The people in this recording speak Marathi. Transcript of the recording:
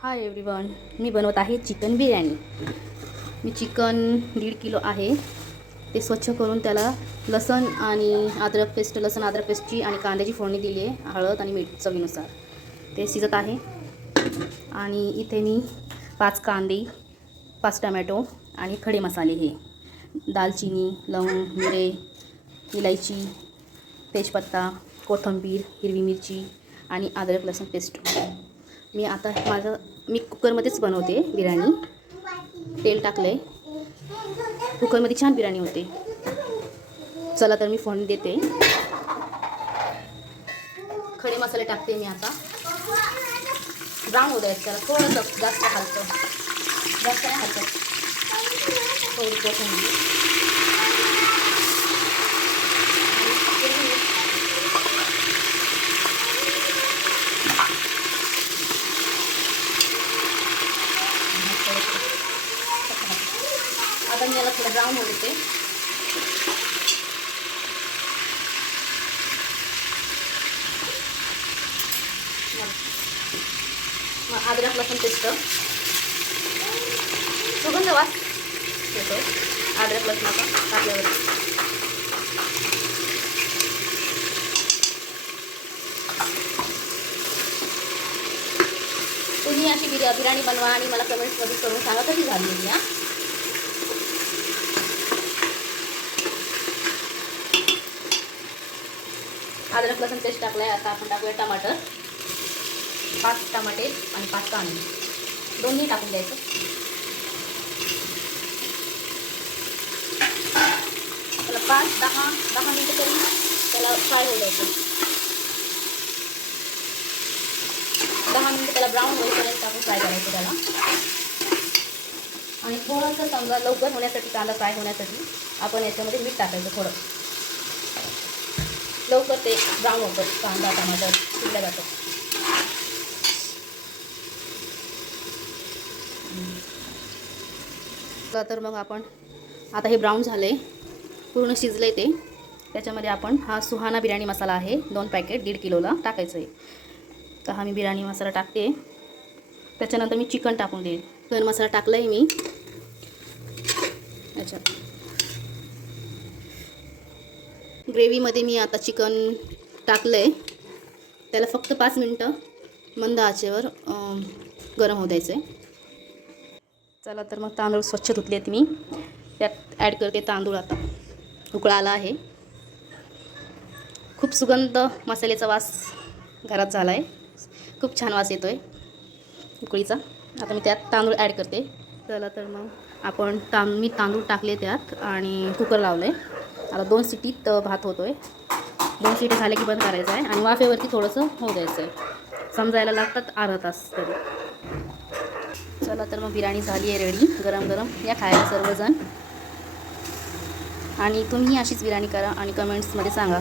हाय एव्हरीवन, मी बनवत आहे चिकन बिर्याणी। मी चिकन 1.5 किलो आहे। ते स्वच्छ करून त्याला लसूण आणि अद्रक पेस्टची आणि कांद्याची फोडणी दिली आहे, हळद आणि मीठ चवीनुसार। ते शिजत आहे आणि इथे मी 5 कांदे, 5 टोमॅटो आणि खडे मसाले हे दालचिनी, लवंग, मिरे, इलायची, तेजपत्ता, कोथिंबीर, हिरवी मिरची आणि अद्रक लसूण पेस्ट। मी कुकरमध्येच बनवते बिर्याणी। तेल टाकले, कुकरमध्ये छान बिर्याणी होते। चला तर मी फोडणी देते। खडे मसाले टाकते मी आता। ब्राऊन होऊ द्यायचं त्याला, थोडंसं जास्त हलकं, जास्त नाही हलकं, थोडी कोथिंबीर, आता मी याला थोडं ब्राऊन होऊ देते। मग अद्रक लसूण पेस्ट, सुगंध वास येतो अद्रक लसणाचा टाकल्यावर। तुम्ही अशी बिर्याणी बनवा आणि मला कमेंट्समध्ये करून सांगा कशी झाली आहे। अद्रक लसूण पेस्ट टाकलाय। आता आपण टाकूया टमाटर, 5 टमाटे आणि 5 कांदे, दोन्ही टाकून द्यायचं। त्याला 5-10 मिनिटं तरी त्याला फ्राय होऊ द्यायचं। 10 मिनिटं त्याला ब्राऊन होईपर्यंत आपण फ्राय करायचं त्याला। आणि थोडंसं समजा लवकर होण्यासाठी, कांदा फ्राय होण्यासाठी आपण याच्यामध्ये मीठ टाकायचं थोडं, लवकर ते ब्राऊन होतं, कांदा टमाटर शिजल्या जातं। तर मग आपण आता हे ब्राऊन झाले, पूर्ण शिजले ते। त्याच्यामध्ये आपण हा सुहाना बिर्याणी मसाला आहे, 2 पॅकेट 1.5 किलोला टाकायचं आहे। तर हा मी बिर्याणी मसाला टाकते। त्याच्यानंतर मी चिकन टाकून देईल। चिकन मसाला टाकला आहे मी याच्यात। ग्रेव्हीमध्ये मी आता चिकन टाकलं आहे, त्याला फक्त 5 मिनटं मंद आचेवर गरम होऊ द्यायचं आहे। चला तर मग तांदूळ स्वच्छ धुतलेत मी, त्यात ॲड करते तांदूळ। आता उकळा आला आहे, खूप सुगंध मसाल्याचा वास घरात झाला आहे, खूप छान वास येतो आहे उकळीचा। आता मी त्यात तांदूळ ॲड करते। चला तर मग आपण मी तांदूळ टाकले त्यात आणि कुकर लावलं आहे। आता 2 शिटीत भात होतो आहे। 2 शिटी झाले की बंद करायचं आहे आणि वाफेवरती थोडंसं होऊ द्यायचं आहे, समजायला लागतात अर्धा तास तरी। चला तर मग बिर्याणी झाली आहे रेडी, गरम गरम या खायला सर्वजण। आणि तुम्ही अशीच बिर्याणी करा आणि कमेंट्समध्ये सांगा।